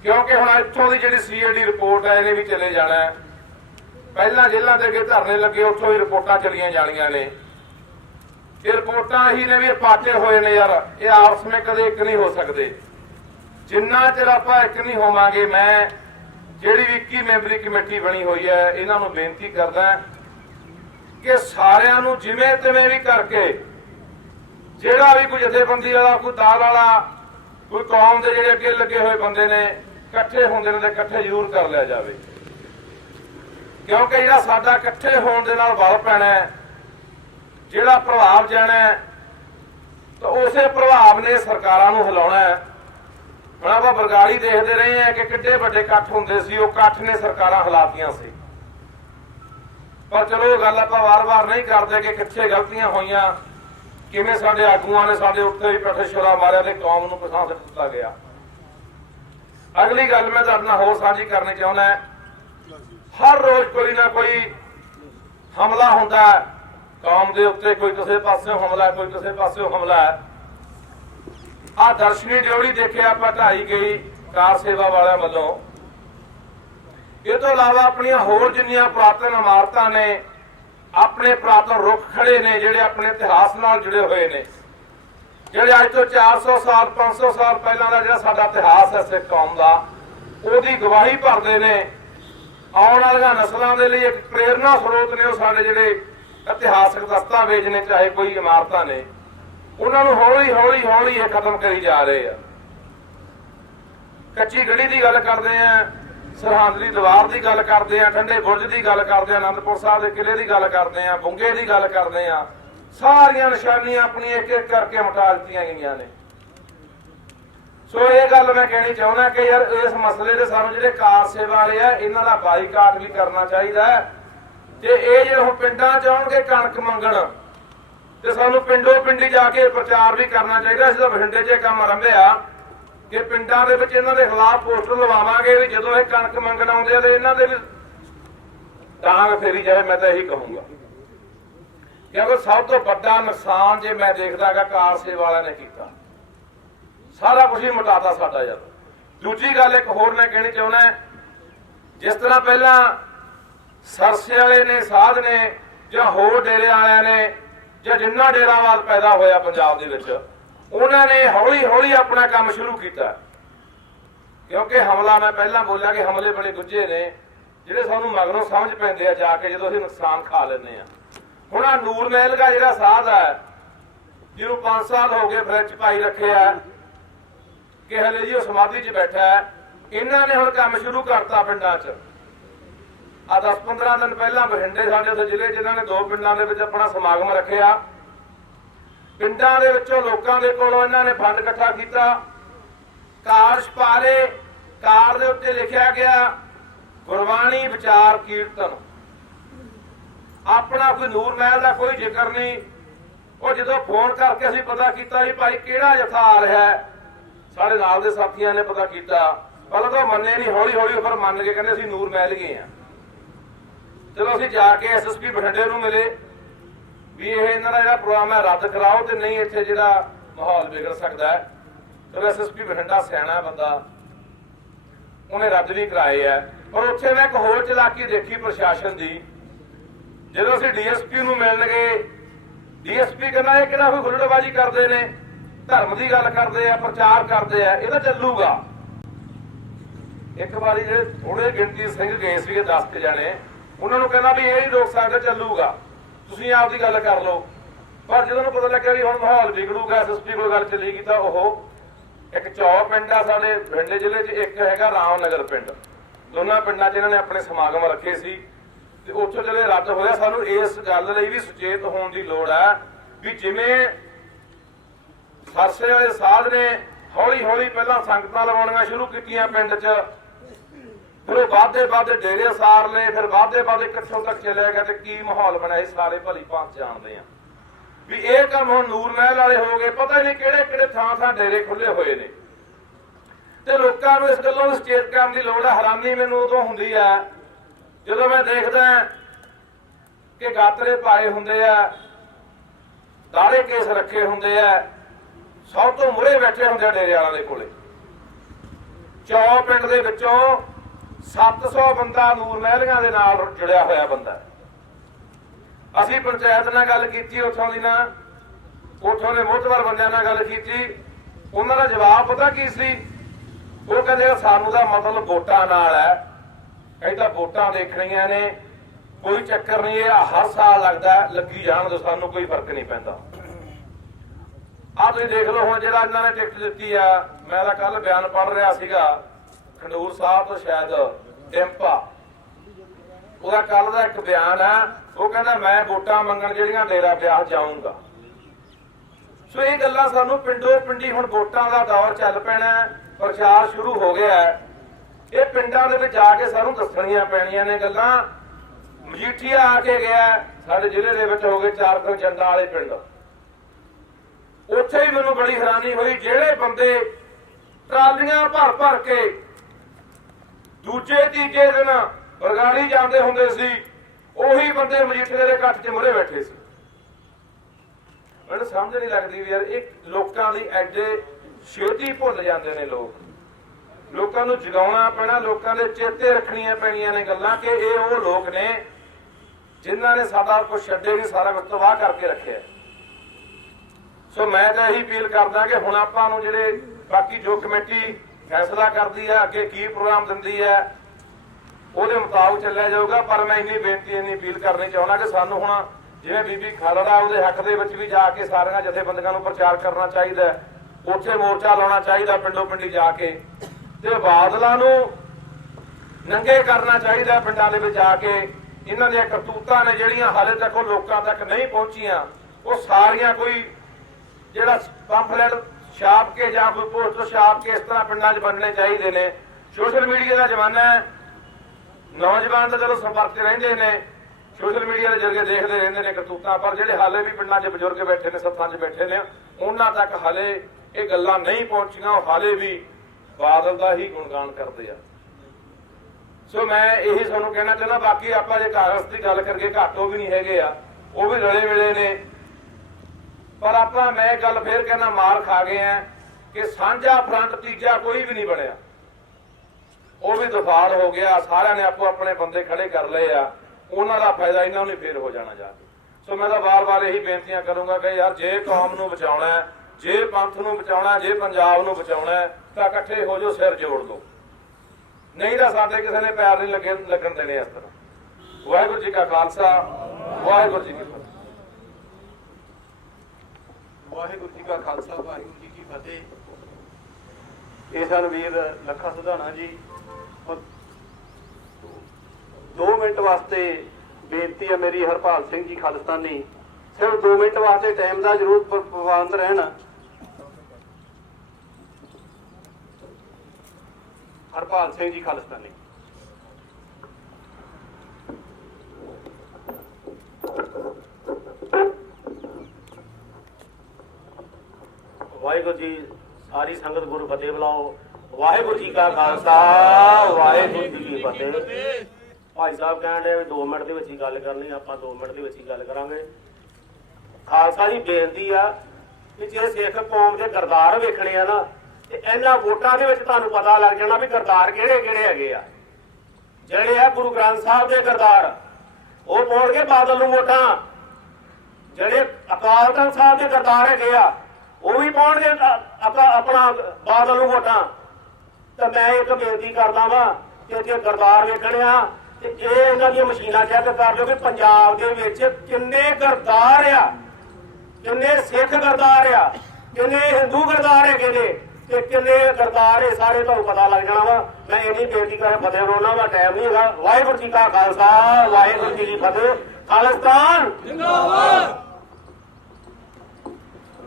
ਕਿਉਂਕਿ ਹੁਣ ਇੱਥੋਂ ਦੀ ਜਿਹੜੀ ਸੀਆਈਡੀ ਰਿਪੋਰਟ ਹੈ, ਇਹਨੇ ਵੀ ਚਲੇ ਜਾਣਾ ਹੈ। ਪਹਿਲਾਂ ਜੇਲ੍ਹਾਂ ਦੇ ਅੱਗੇ ਧਰਨੇ ਲੱਗੇ, ਉੱਥੋਂ ਹੀ ਰਿਪੋਰਟਾਂ ਚਲੀਆਂ ਜਾਣੀਆਂ ਨੇ। ਇਹ ਰਿਪੋਰਟਾਂ ਹੀ ਨੇ ਵੀ ਇਹ ਪਾਟੇ ਹੋਏ ਨੇ ਯਾਰ, ਇਹ ਆਪਸ ਵਿੱਚ ਕਦੇ ਇੱਕ ਨਹੀਂ ਹੋ ਸਕਦੇ। ਜਿੰਨਾ ਚਿਰ ਆਪਾਂ ਇੱਕ ਨਹੀਂ ਹੋਵਾਂਗੇ, ਮੈਂ ਜਿਹੜੀ ਵੀ 21 ਮੈਂਬਰੀ ਕਮੇਟੀ ਬਣੀ ਹੋਈ ਹੈ, ਇਹਨਾਂ ਨੂੰ ਬੇਨਤੀ ਕਰਦਾ ਕਿ ਸਾਰਿਆਂ ਨੂੰ ਜਿਵੇਂ ਤਿਵੇਂ ਵੀ ਕਰਕੇ, ਜਿਹੜਾ ਵੀ ਕੋਈ ਜਥੇਬੰਦੀ ਵਾਲਾ, ਕੋਈ ਦਾਲ ਵਾਲਾ, ਕੋਈ ਕੌਮ ਦੇ ਜਿਹੜੇ ਅੱਗੇ ਲੱਗੇ ਹੋਏ ਬੰਦੇ ਨੇ, ਇਕੱਠੇ ਹੁੰਦੇ ਨੇ ਤੇ ਇਕੱਠੇ ਜ਼ਰੂਰ ਕਰ ਲਿਆ ਜਾਵੇ। ਕਿਉਂਕਿ ਜਿਹੜਾ ਸਾਡਾ ਇਕੱਠੇ ਹੋਣ ਦੇ ਨਾਲ ਬਲ ਪੈਣਾ ਜਿਹੜਾ ਪ੍ਰਭਾਵ ਜਾਣਾ ਤਾਂ ਉਸੇ ਪ੍ਰਭਾਵ ਨੇ ਸਰਕਾਰਾਂ ਨੂੰ ਹਿਲਾਉਣਾ ਹੈ। ਹੁਣ ਆਪਾਂ ਬਰਗਾੜੀ ਦੇਖਦੇ ਰਹੇ ਹਾਂ ਕਿ ਕਿੱਡੇ ਵੱਡੇ ਇਕੱਠ ਹੁੰਦੇ ਸੀ, ਉਹ ਇਕੱਠ ਨੇ ਸਰਕਾਰਾਂ ਹਿਲਾਤੀਆਂ ਸੀ। ਪਰ ਚਲੋ ਇਹ ਗੱਲ ਆਪਾਂ ਵਾਰ-ਵਾਰ ਨਹੀਂ ਕਰਦੇ ਕਿ ਕਿੱਥੇ ਗਲਤੀਆਂ ਹੋਈਆਂ, ਕਿਵੇਂ ਸਾਡੇ ਆਗੂਆਂ ਨੇ ਸਾਡੇ ਉੱਤੇ ਵੀ ਪੱਠੇ ਛੁਰਾ ਮਾਰਿਆ ਤੇ ਕੌਮ ਨੂੰ ਪਛਾਣ ਦਿੱਤਾ ਗਿਆ। ਅਗਲੀ ਗੱਲ ਮੈਂ ਤੁਹਾਡੇ ਨਾਲ ਹੋਰ ਸਾਂਝੀ ਕਰਨੀ ਚਾਹੁੰਦਾ ਹਰ ਰੋਜ਼ ਕੋਈ ਨਾ ਕੋਈ ਹਮਲਾ ਹੁੰਦਾ ਕੌਮ ਦੇ ਉੱਤੇ ਕੋਈ ਕਿਸੇ ਪਾਸਿਓਂ ਹਮਲਾ ਕੋਈ ਕਿਸੇ ਪਾਸਿਓਂ ਹਮਲਾ ਹੈ। ਆ ਦਰਸ਼ਨੀ ਡਿਊਟੀ ਦੇਖਿਆ ਆਪਾਂ ਗਈ ਕਾਰ ਸੇਵਾ ਵਾਲਿਆਂ ਵੱਲੋਂ। ਇਹ ਤੋਂ ਇਲਾਵਾ ਆਪਣੀਆਂ ਹੋਰ ਜਿੰਨੀਆਂ ਪੁਰਾਤਨ ਇਮਾਰਤਾਂ ਨੇ, ਆਪਣੇ ਪੁਰਾਤਨ ਰੁੱਖ ਖੜੇ ਨੇ, ਜਿਹੜੇ ਆਪਣੇ ਇਤਿਹਾਸ ਨਾਲ ਜੁੜੇ ਹੋਏ ਨੇ। ਜਿਹੜੇ ਅੱਜ ਤੋਂ 400 ਸਾਲ 500 ਸਾਲ ਪਹਿਲਾਂ ਦਾ ਜਿਹੜਾ ਸਾਡਾ ਇਤਿਹਾਸ ਹੈ ਸਿੱਖ ਕੌਮ ਦਾ, ਉਹਦੀ ਗਵਾਹੀ ਭਰਦੇ ਨੇ। ਆਉਣ ਵਾਲੀਆਂ ਨਸਲਾਂ ਦੇ ਲਈ ਇੱਕ ਪ੍ਰੇਰਨਾ ਸਰੋਤ ਨੇ ਉਹ ਸਾਡੇ ਜਿਹੜੇ ਇਤਿਹਾਸਕ ਦਸਤਾਵੇਜ਼ ਨੇ, ਚਾਹੇ ਕੋਈ ਇਮਾਰਤਾਂ ਨੇ। ਉਹਨਾਂ ਨੂੰ ਹੌਲੀ ਹੌਲੀ ਹੌਲੀ ਇਹ ਖਤਮ ਕਰੀ ਜਾ ਰਹੇ ਆ। ਕੱਚੀ ਗਲੀ ਦੀ ਗੱਲ ਕਰਦੇ ਆ, ਸਰਹੰਦ ਦੀ ਦੀਵਾਰ ਦੀ ਗੱਲ ਕਰਦੇ ਆ, ਠੰਡੇ ਬੁਰਜ ਦੀ ਗੱਲ ਕਰਦੇ ਆ, ਅਨੰਦਪੁਰ ਸਾਹਿਬ ਦੇ ਕਿਲੇ ਦੀ ਗੱਲ ਕਰਦੇ ਆ, ਬੁੰਗੇ ਦੀ ਗੱਲ ਕਰਦੇ ਆ, ਸਾਰੀਆਂ ਨਿਸ਼ਾਨੀਆਂ ਆਪਣੀ ਇੱਕ ਇੱਕ ਕਰਕੇ ਮਿਟਾ ਦਿੱਤੀਆਂ ਗਈਆਂ ਨੇ। ਸੋ ਇਹ ਗੱਲ ਮੈਂ ਕਹਿਣੀ ਚਾਹੁੰਦਾ ਕਿ ਯਾਰ ਇਸ ਮਸਲੇ ਦੇ ਸਾਨੂੰ ਜਿਹੜੇ ਕਾਰ ਸੇਵਾ ਵਾਲੇ ਆ, ਇਹਨਾਂ ਦਾ ਬਾਈਕਾਟ ਵੀ ਕਰਨਾ ਚਾਹੀਦਾ ਤੇ ਇਹ ਜੇ ਹੁਣ ਪਿੰਡਾਂ ਚ ਆਉਣਗੇ, ਕਣਕ ਮੰਗਣ ਤੇ ਸਾਨੂੰ ਪਿੰਡੋ ਪਿੰਡੀ ਜਾ ਕੇ ਪ੍ਰਚਾਰ ਵੀ ਕਰਨਾ ਚਾਹੀਦਾ। ਅਸੀਂ ਤਾਂ ਬਠਿੰਡੇ 'ਚ ਇਹ ਕੰਮ ਆਰੰਭਿਆ ਕਿ ਪਿੰਡਾਂ ਦੇ ਵਿੱਚ ਇਹਨਾਂ ਦੇ ਖਿਲਾਫ ਪੋਸਟਰ ਲਵਾਵਾਂਗੇ ਵੀ ਜਦੋਂ ਇਹ ਕਣਕ ਮੰਗਣ ਆਉਂਦੇ ਆ ਤੇ ਇਹਨਾਂ ਦੇ ਵੀ ਡਾਂਗ ਫੇਰੀ ਜਾਵੇ ਮੈਂ ਤਾਂ ਇਹੀ ਕਹੂੰਗਾ। ਕਿਉਂਕਿ ਸਭ ਤੋਂ ਵੱਡਾ ਨੁਕਸਾਨ ਜੇ ਮੈਂ ਦੇਖਦਾਗਾ ਕਾਰ ਸੇਵਾ ਵਾਲਿਆਂ ਨੇ ਕੀਤਾ। ਸਾਰਾ ਕੁਝ ਹੀ ਮਟਾਤਾ ਸਾਡਾ ਯਾਰ। ਦੂਜੀ ਗੱਲ ਇੱਕ ਹੋਰ ਮੈਂ ਕਹਿਣੀ ਚਾਹੁੰਦਾ ਜਿਸ ਤਰ੍ਹਾਂ ਪਹਿਲਾਂ ਸਰਸੇ ਵਾਲੇ ਨੇ, ਸਾਧ ਨੇ ਜਾਂ ਹੋਰ ਡੇਰੇ ਵਾਲਿਆਂ ਨੇ ਜਾਂ ਜਿੰਨਾ ਡੇਰਾਵਾਦ ਪੈਦਾ ਹੋਇਆ ਪੰਜਾਬ ਦੇ ਵਿੱਚ, ਉਹਨਾਂ ਨੇ ਹੌਲੀ ਹੌਲੀ ਆਪਣਾ ਕੰਮ ਸ਼ੁਰੂ ਕੀਤਾ। ਕਿਉਂਕਿ ਹਮਲਾ, ਮੈਂ ਪਹਿਲਾਂ ਬੋਲਿਆ ਕਿ ਹਮਲੇ ਬੜੇ ਗੁੱਝੇ ਨੇ, ਜਿਹੜੇ ਸਾਨੂੰ ਮਗਰੋਂ ਸਮਝ ਪੈਂਦੇ ਆ ਜਾ ਕੇ ਜਦੋਂ ਅਸੀਂ ਨੁਕਸਾਨ ਖਾ ਲੈਂਦੇ ਆ। ਹੁਣ ਆ ਨੂਰ ਮਹਿਲ ਦਾ ਜਿਹੜਾ ਸਾਧ ਹੈ ਜਿਹਨੂੰ 5 ਸਾਲ ਹੋ ਗਏ ਫ੍ਰਿਜ ਪਾਈ ਰੱਖਿਆ ਕਿ ਹਲੇ ਜੀ ਉਹ ਸਮਾਧੀ 'ਚ ਬੈਠਾ ਹੈ, ਇਹਨਾਂ ਨੇ ਹੁਣ ਕੰਮ ਸ਼ੁਰੂ ਕਰਤਾ ਪਿੰਡਾਂ 'ਚ। ਆ 10-15 ਦਿਨ ਪਹਿਲਾਂ ਬਠਿੰਡੇ ਸਾਡੇ ਉੱਥੇ ਜ਼ਿਲ੍ਹੇ 'ਚ ਇਹਨਾਂ ਨੇ ਦੋ ਪਿੰਡਾਂ ਦੇ ਵਿੱਚ ਆਪਣਾ ਸਮਾਗਮ ਰੱਖਿਆ। ਪਿੰਡਾਂ ਦੇ ਵਿੱਚੋਂ ਲੋਕਾਂ ਦੇ ਕੋਲੋਂ ਇਹਨਾਂ ਨੇ ਫੰਡ ਇਕੱਠਾ ਕੀਤਾ। ਕਾਰ ਛਪਾਲੇ ਕਾਰ ਦੇ ਉੱਤੇ ਲਿਖਿਆ ਗਿਆ, ਗੁਰਬਾਣੀ ਵਿਚਾਰ ਕੀਰਤਨ। ਆਪਣਾ ਕੋਈ ਨੂਰ ਮਹਿਲ ਦਾ ਕੋਈ ਜ਼ਿਕਰ ਨਹੀਂ। ਉਹ ਜਦੋਂ ਫੋਨ ਕਰਕੇ ਅਸੀਂ ਪਤਾ ਕੀਤਾ ਵੀ ਭਾਈ ਕਿਹੜਾ ਜਥਾ ਆ ਰਿਹਾ ਹੈ, ਸਾਡੇ ਨਾਲ ਦੇ ਸਾਥੀਆਂ ਨੇ ਪਤਾ ਕੀਤਾ। ਪਹਿਲਾਂ ਤਾਂ ਉਹ ਮੰਨੇ ਨਹੀਂ ਹੌਲੀ ਹੌਲੀ ਫਿਰ ਮੰਨ ਕੇ ਕਹਿੰਦੇ ਅਸੀਂ ਨੂਰ ਮਹਿਲ ਗਏ ਆ ਚਲੋ ਅਸੀਂ ਜਾ ਕੇ ਐਸਐਸਪੀ ਬਠਿੰਡੇ ਨੂੰ ਮਿਲੇ ਵੀ ਇਹ ਇਹਨਾਂ ਦਾ ਜਿਹੜਾ ਪ੍ਰੋਗਰਾਮ ਹੈ, ਰੱਦ ਕਰਾਓ ਤੇ ਨਹੀਂ ਇੱਥੇ ਜਿਹੜਾ ਮਾਹੌਲ ਵਿਗੜ ਸਕਦਾ ਹੈ। ਚਲੋ ਐਸਐਸਪੀ ਬਠਿੰਡਾ ਸਿਆਣਾ ਬੰਦਾ, ਉਹਨੇ ਰੱਦ ਵੀ ਕਰਾਏ ਆ ਪਰ ਉੱਥੇ ਮੈਂ ਇੱਕ ਹੋਰ ਚਲਾਕੀ ਦੇਖੀ ਪ੍ਰਸ਼ਾਸਨ ਦੀ, ਜਦੋਂ ਅਸੀਂ ਡੀਐਸਪੀ ਨੂੰ ਮਿਲਣ ਗਏ ਡੀਐਸਪੀ ਕਹਿੰਦਾ ਇਹ ਕਿਹੜਾ ਕੋਈ ਗੁੱਲੜਬਾਜੀ ਕਰਦੇ ਨੇ, ਧਰਮ ਦੀ ਗੱਲ ਕਰਦੇ ਆ, ਪ੍ਰਚਾਰ ਕਰਦੇ ਆ, ਇਹ ਤਾਂ ਚੱਲੂਗਾ। ਇੱਕ ਵਾਰੀ ਜਿਹੜੇ ਥੋੜੇ ਗਿਣਤੀ ਸਿੰਘ ਗਏ ਸੀਗੇ 10 ਕੇ ਜਾਣੇ ਉਹਨਾਂ ਨੂੰ ਕਹਿੰਦਾ ਵੀ ਇਹ ਨਹੀਂ ਰੋਕ ਸਕਦੇ ਚੱਲੂਗਾ। ਤੁਸੀਂ ਆਪ ਦੀ ਗੱਲ ਕਰ ਲਓ। ਪਰ ਜਦੋਂ ਨੂੰ ਪਤਾ ਲੱਗਿਆ ਵੀ ਹੁਣ ਮਾਹੌਲ ਵਿਗੜੂਗਾ ਐਸਐਸਪੀ ਕੋਲ ਗੱਲ ਚੱਲੇਗੀ ਤਾਂ ਉਹ ਇੱਕ ਚੌ ਪਿੰਡ ਆ ਸਾਡੇ, ਬਠਿੰਡੇ ਜ਼ਿਲ੍ਹੇ 'ਚ ਇੱਕ ਹੈਗਾ ਰਾਮਨਗਰ ਪਿੰਡ। ਦੋਨਾਂ ਪਿੰਡਾਂ 'ਚ ਇਹਨਾਂ ਨੇ ਆਪਣੇ ਸਮਾਗਮ ਰੱਖੇ ਸੀ। ਤੇ ਉੱਥੋਂ ਜਿਹੜੇ ਰੱਦ ਹੋਇਆ ਸਾਨੂੰ ਇਸ ਗੱਲ ਲਈ ਵੀ ਸੁਚੇਤ ਹੋਣ ਦੀ ਲੋੜ ਹੈ ਵੀ ਜਿਵੇਂ ਸਰਸੇ ਵਾਲੇ ਸਾਧ ਨੇ ਹੌਲੀ ਹੌਲੀ ਪਹਿਲਾਂ ਸੰਗਤਾਂ ਲਵਾਉਣੀਆਂ ਸ਼ੁਰੂ ਕੀਤੀਆਂ ਪਿੰਡ 'ਚ ਫਿਰ ਉਹ ਵਾਧੇ ਵਾਧੇ ਡੇਰੇ ਸਾਰ ਲਏ, ਫਿਰ ਵਾਧੇ ਵਾਧੇ ਕਿੱਥੋਂ ਤੱਕ ਚਲਿਆ ਗਿਆ ਤੇ ਕੀ ਮਾਹੌਲ ਬਣਿਆ ਇਹ ਸਾਰੇ ਭਲੀ ਭਾਂਤ ਜਾਣਦੇ ਆ। ਵੀ ਇਹ ਕੰਮ ਹੁਣ ਨੂਰ ਮਹਿਲ ਵਾਲੇ ਹੋ ਗਏ, ਪਤਾ ਨਹੀਂ ਕਿਹੜੇ ਕਿਹੜੇ ਥਾਂ ਥਾਂ ਡੇਰੇ ਖੁੱਲੇ ਹੋਏ ਨੇ। ਤੇ ਲੋਕਾਂ ਨੂੰ ਇਸ ਗੱਲੋਂ ਸੁਚੇਤ ਕਰਨ ਦੀ ਲੋੜ ਹੈ ਹੈਰਾਨੀ ਮੈਨੂੰ ਉਦੋਂ ਹੁੰਦੀ ਆ, ਜਦੋਂ ਮੈਂ ਦੇਖਦਾ ਕਿ ਗਾਤਰੇ ਪਾਏ ਹੁੰਦੇ ਆ, ਦਾੜੇ ਕੇਸ ਰੱਖੇ ਹੁੰਦੇ ਆ, ਸਭ ਤੋਂ ਮੁਰੇ ਬੈਠੇ ਹੁੰਦੇ ਆ ਡੇਰੇ ਵਾਲਿਆਂ ਦੇ ਕੋਲੇ। ਚੌ ਪਿੰਡ ਦੇ ਵਿੱਚੋਂ 700 ਬੰਦਾ ਨੂਰ ਮਹਿਲੀਆਂ ਦੇ ਨਾਲ ਜੁੜਿਆ ਹੋਇਆ ਬੰਦਾ ਅਸੀਂ ਪੰਚਾਇਤ ਨਾਲ ਗੱਲ ਕੀਤੀ ਉੱਥੋਂ ਦੀ ਨਾ, ਉੱਥੋਂ ਦੇ ਮੋਹਤਵਰ ਬੰਦਿਆਂ ਨਾਲ ਗੱਲ ਕੀਤੀ, ਉਹਨਾਂ ਦਾ ਜਵਾਬ ਪਤਾ ਕੀ ਸੀ? ਉਹ ਕਹਿੰਦੇ ਸਾਨੂੰ ਦਾ ਮਤਲਬ ਵੋਟਾਂ ਨਾਲ ਹੈ। ਕਹਿੰਦਾ ਵੋਟਾਂ ਦੇਖਣੀਆਂ ਨੇ, ਕੋਈ ਚੱਕਰ ਨਹੀਂ, ਇਹ ਹਰ ਸਾਲ ਲੱਗਦਾ ਲੱਗੀ ਜਾਣ ਤੋਂ ਸਾਨੂੰ ਕੋਈ ਫ਼ਰਕ ਨਹੀਂ ਪੈਂਦਾ। ਆ ਤੁਸੀਂ ਦੇਖ ਲਓ ਹੁਣ ਜਿਹੜਾ ਇਹਨਾਂ ਨੇ ਟਿਕਟ ਦਿੱਤੀ ਆ, ਮੈਂ ਤਾਂ ਕੱਲ ਬਿਆਨ ਪੜ ਰਿਹਾ ਸੀਗਾ। ਖਡੂਰ ਸਾਹਿਬ ਤੋਂ ਸ਼ਾਇਦ ਡਿੰਪਾ। ਉਹਦਾ ਕੱਲ ਦਾ ਇੱਕ ਬਿਆਨ ਆ, ਉਹ ਕਹਿੰਦਾ, ਮੈਂ ਵੋਟਾਂ ਮੰਗਣ ਜਿਹੜੀਆਂ ਡੇਰਾ ਬਿਆਸ ਜਾਊਂਗਾ। ਸੋ ਇਹ ਗੱਲਾਂ ਸਾਨੂੰ ਪਿੰਡੋ ਪਿੰਡੀ ਹੁਣ ਵੋਟਾਂ ਦਾ ਦੌਰ ਚੱਲ ਪੈਣਾ ਪ੍ਰਚਾਰ ਸ਼ੁਰੂ ਹੋ ਗਿਆ ਇਹ ਪਿੰਡਾਂ ਦੇ ਵਿੱਚ ਜਾ ਕੇ ਸਾਨੂੰ ਦੱਸਣੀਆਂ ਪੈਣੀਆਂ ਨੇ ਗੱਲਾਂ। ਮਜੀਠੀਆ ਆ ਕੇ ਗਿਆ, ਸਾਡੇ ਜ਼ਿਲ੍ਹੇ ਦੇ ਵਿੱਚ ਹੋ ਗਏ ਚਾਰ ਕੁ ਜੰਡਾ ਵਾਲੇ ਪਿੰਡ। ਉੱਥੇ ਹੀ ਮੈਨੂੰ ਬੜੀ ਹੈਰਾਨੀ ਹੋਈ, ਜਿਹੜੇ ਬੰਦੇ ਟਰਾਲੀਆਂ ਭਰ ਭਰ ਕੇ ਦੂਜੇ, ਤੀਜੇ ਦਿਨ ਬਰਗਾੜੀ ਜਾਂਦੇ ਹੁੰਦੇ ਸੀ, ਉਹੀ ਬੰਦੇ ਮਜੀਠੇ ਦੇ ਇਕੱਠ 'ਚ ਮੁਰੇ ਬੈਠੇ ਸੀ। ਮੈਨੂੰ ਸਮਝ ਨਹੀਂ ਲੱਗਦੀ ਵੀ ਯਾਰ ਇਹ ਲੋਕਾਂ ਦੀ ਐਡੇ ਛੇਤੀ ਭੁੱਲ ਜਾਂਦੇ ਨੇ ਲੋਕ। ਲੋਕਾਂ ਨੂੰ ਜਗਾਉਣਾ ਪੈਣਾ, ਲੋਕਾਂ ਦੇ ਚੇਤੇ ਰੱਖਣੀਆਂ ਪੈਣੀਆਂ ਨੇ ਗੱਲਾਂ ਕਿ ਇਹ ਉਹ ਲੋਕ ਨੇ ਜਿਨ੍ਹਾਂ ਨੇ ਸਾਡਾ ਕੁਝ ਛੱਡੇ ਵੀ ਸਾਰਾ ਕੁਝ ਤਬਾਹ ਕਰਕੇ ਰੱਖਿਆ ਸੋ ਮੈਂ ਤਾਂ ਇਹੀ ਅਪੀਲ ਕਰਦਾ ਕਿ ਹੁਣ ਆਪਾਂ ਨੂੰ ਜਿਹੜੇ ਬਾਕੀ ਜੋ ਕਮੇਟੀ ਫੈਸਲਾ ਕਰਦੀ ਹੈ ਅੱਗੇ ਕੀ ਪ੍ਰੋਗਰਾਮ ਦਿੰਦੀ ਹੈ ਉਹਦੇ ਮੁਤਾਬਕ ਚੱਲਿਆ ਜਾਊਗਾ, ਪਰ ਮੈਂ ਇੰਨੀ ਬੇਨਤੀ, ਇੰਨੀ ਅਪੀਲ ਕਰਨੀ ਚਾਹੁੰਦਾ ਕਿ ਸਾਨੂੰ ਹੁਣ ਜਿਵੇਂ ਬੀਬੀ ਖਾਲੜਾ ਉਹਦੇ ਹੱਕ ਦੇ ਵਿੱਚ ਵੀ ਜਾ ਕੇ ਸਾਰੀਆਂ ਜਥੇਬੰਦੀਆਂ ਨੂੰ ਪ੍ਰਚਾਰ ਕਰਨਾ ਚਾਹੀਦਾ ਉੱਥੇ ਮੋਰਚਾ ਲਾਉਣਾ ਚਾਹੀਦਾ ਪਿੰਡੋਂ ਪਿੰਡੀ ਜਾ ਕੇ, ਤੇ ਬਾਦਲਾਂ ਨੂੰ ਨੰਗੇ ਕਰਨਾ ਚਾਹੀਦਾ ਪਿੰਡਾਂ ਦੇ ਵਿੱਚ ਜਾ ਕੇ, ਇਹਨਾਂ ਦੀਆਂ ਕਰਤੂਤਾਂ ਨੇ ਜਿਹੜੀਆਂ ਹਾਲੇ ਤੱਕ ਉਹ ਲੋਕਾਂ ਤੱਕ ਨਹੀਂ ਪਹੁੰਚੀਆਂ, ਉਹ ਸਾਰੀਆਂ ਕੋਈ ਜਿਹੜਾ ਪੰਫਲੇਟ ਛਾਪ ਕੇ ਜਾਂ ਕੋਈ ਪੋਸਟਰ ਛਾਪ ਕੇ ਇਸ ਤਰ੍ਹਾਂ ਪਿੰਡਾਂ 'ਚ ਵੰਡਣੇ ਚਾਹੀਦੇ ਨੇ। ਸੋਸ਼ਲ ਮੀਡੀਆ ਦਾ ਜ਼ਮਾਨਾ ਹੈ। ਨੌਜਵਾਨ ਤਾਂ ਚਲੋ ਸੰਪਰਕ 'ਚ ਰਹਿੰਦੇ ਨੇ। ਸੋਸ਼ਲ ਮੀਡੀਆ ਦੇ ਜ਼ਰੀਏ ਦੇਖਦੇ ਰਹਿੰਦੇ ਨੇ ਕਰਤੂਤਾਂ, ਪਰ ਜਿਹੜੇ ਹਾਲੇ ਵੀ ਪਿੰਡਾਂ 'ਚ ਬਜ਼ੁਰਗ ਬੈਠੇ ਨੇ, ਸੱਥਾਂ 'ਚ ਬੈਠੇ ਨੇ, ਉਹਨਾਂ ਤੱਕ ਹਾਲੇ ਇਹ ਗੱਲਾਂ ਨਹੀਂ ਪਹੁੰਚੀਆਂ। ਉਹ ਹਾਲੇ ਵੀ ਬਾਦਲ ਦਾ ਹੀ ਗੁਣਗਾਨ ਕਰਦੇ ਆ। ਸੋ ਮੈਂ ਇਹੀ ਤੁਹਾਨੂੰ ਕਹਿਣਾ ਚਾਹੁੰਦਾ, ਬਾਕੀ ਆਪਾਂ ਜੇ ਕਾਂਗਰਸ ਦੀ ਗੱਲ ਕਰਕੇ ਘਾਟੋ ਵੀ ਨਹੀਂ ਹੈਗੇ ਆ। ਉਹ ਵੀ ਰਲੇ ਮਿਲੇ ਨੇ। ਪਰ ਆਪਾਂ ਮੈਂ ਗੱਲ ਫੇਰ ਕਹਿੰਦਾ ਮਾਰ ਖਾ ਗਏ ਆ ਕਿ ਸਾਂਝਾ ਫਰੰਟ ਤੀਜਾ ਕੋਈ ਵੀ ਨਹੀਂ ਬਣਿਆ। ਉਹ ਵੀ ਦਫਾੜ ਹੋ ਗਿਆ, ਸਾਰਿਆਂ ਨੇ ਆਪੋ ਆਪਣੇ ਬੰਦੇ ਖੜੇ ਕਰ ਲਏ ਆ। ਉਹਨਾਂ ਦਾ ਫਾਇਦਾ ਇਹਨਾਂ ਨੂੰ ਫੇਰ ਹੋ ਜਾਣਾ ਜਾ ਕੇ। ਸੋ ਮੈਂ ਤਾਂ ਵਾਰ-ਵਾਰ ਇਹੀ ਬੇਨਤੀਆਂ ਕਰੂੰਗਾ ਕਿ ਯਾਰ ਜੇ ਕੌਮ ਨੂੰ ਬਚਾਉਣਾ ਹੈ, ਜੇ ਪੰਥ ਨੂੰ ਬਚਾਉਣਾ ਜੇ ਪੰਜਾਬ ਨੂੰ ਬਚਾਉਣਾ ਤਾਂ ਇਕੱਠੇ ਹੋ ਜਾਓ, ਸਿਰ ਜੋੜ ਦੋ ਨਹੀਂ ਤਾਂ ਸਾਡੇ ਕਿਸੇ ਨੇ ਪੈਰ ਨਹੀਂ ਲੱਗੇ ਲੱਗਣ ਦੇਣੇ ਇਸ ਤਰ੍ਹਾਂ। ਵਾਹਿਗੁਰੂ ਜੀ ਕਾ ਖਾਲਸਾ, ਵਾਹਿਗੁਰੂ ਜੀ ਕੀ ਫਤਿਹ ਵਾਹਿਗੁਰੂ ਜੀ ਕਾ ਖਾਲਸਾ, ਵਾਹਿਗੁਰੂ ਜੀ ਕੀ ਫਤਿਹ। ਇਹ ਸਨ ਵੀਰ ਲੱਖਾ ਸੁਧਾਣਾ ਜੀ। 2 ਮਿੰਟ ਵਾਸਤੇ ਬੇਨਤੀ ਹੈ ਮੇਰੀ ਹਰਪਾਲ ਸਿੰਘ ਜੀ ਖਾਲਿਸਤਾਨੀ। ਸਿਰਫ 2 ਮਿੰਟ ਵਾਸਤੇ ਟਾਈਮ ਦਾ ਜ਼ਰੂਰ ਪ- ਪਾਬੰਦ ਰਹਿਣ। ਹਰਪਾਲ ਸਿੰਘ ਜੀ ਖਾਲਿਸਤਾਨੀ। ਵਾਹਿਗੁਰੂ ਜੀ, ਸਾਰੀ ਸੰਗਤ ਗੁਰੂ ਫਤਿਹ ਬੁਲਾਓ। ਵਾਹਿਗੁਰੂ ਜੀ ਕਾ ਖਾਲਸਾ, ਵਾਹਿਗੁਰੂ ਜੀ ਕੀ ਫਤਿਹ। ਭਾਈ ਸਾਹਿਬ ਕਹਿੰਦੇ ਵੀ 2 ਮਿੰਟ ਦੇ ਵਿੱਚ ਹੀ ਗੱਲ ਕਰਨੀ, ਆਪਾਂ 2 ਮਿੰਟ ਦੇ ਵਿੱਚ ਹੀ ਗੱਲ ਕਰਾਂਗੇ। ਖਾਲਸਾ ਜੀ, ਬੇਨਤੀ ਆ ਕਿ ਜੇ ਸਿੱਖ ਕੌਮ ਦੇ ਗਰਦਾਰ ਵੇਖਣੇ ਆ ਨਾ, ਤੇ ਇਹਨਾਂ ਵੋਟਾਂ ਦੇ ਵਿੱਚ ਤੁਹਾਨੂੰ ਪਤਾ ਲੱਗ ਜਾਣਾ ਵੀ ਗਰਦਾਰ ਕਿਹੜੇ ਕਿਹੜੇ ਹੈਗੇ ਆ। ਜਿਹੜੇ ਆ ਗੁਰੂ ਗ੍ਰੰਥ ਸਾਹਿਬ ਦੇ ਗਰਦਾਰ ਉਹ ਪਾਉਣਗੇ ਬਾਦਲ ਨੂੰ ਵੋਟਾਂ। ਜਿਹੜੇ ਅਕਾਲ ਤਖਤ ਸਾਹਿਬ ਦੇ ਗਰਦਾਰ ਹੈਗੇ ਆ ਉਹ ਵੀ ਪਾਉਣਗੇ ਅ- ਆਪਾ- ਆਪਣਾ ਬਾਦਲ ਨੂੰ ਵੋਟਾਂ। ਤਾਂ ਮੈਂ ਇੱਕ ਬੇਨਤੀ ਕਰਦਾ ਵਾਂ ਕਿ ਜੇ ਗਰਦਾਰ ਵੇਖਣਿਆ ਤੇ ਇਹ ਇਹਨਾਂ ਦੀਆਂ ਮਸ਼ੀਨਾਂ ਚੈੱਕ ਕਰ ਲਿਓ ਕਿ ਪੰਜਾਬ ਦੇ ਵਿੱਚ ਕਿੰਨੇ ਗਰਦਾਰ ਆ, ਕਿੰਨੇ ਸਿੱਖ ਗਰਦਾਰ ਆ, ਕਿੰਨੇ ਹਿੰਦੂ ਗਰਦਾਰ ਹੈਗੇ ਨੇ, ਤੇ ਕਿੰਨੇ ਗਰਦਾਰ ਹੈ ਸਾਰੇ ਤੁਹਾਨੂੰ ਪਤਾ ਲੱਗ ਜਾਣਾ ਵਾ। ਮੈਂ ਇੰਨੀ ਬੇਨਤੀ ਕਰ, ਫਤਿਹ ਰੋਣਾ ਵਾ ਟਾਈਮ ਨਹੀਂ ਹੈਗਾ। ਵਾਹਿਗੁਰੂ ਜੀ ਕਾ ਖਾਲਸਾ, ਵਾਹਿਗੁਰੂ ਜੀ ਕੀ ਫਤਿਹ। ਖਾਲਿਸਤਾਨ!